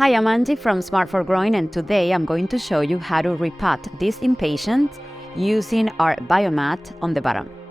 Hi, I'm Angie from Smart4Growing, and today I'm going to show you how to repot these impatiens using our biomat on the bottom.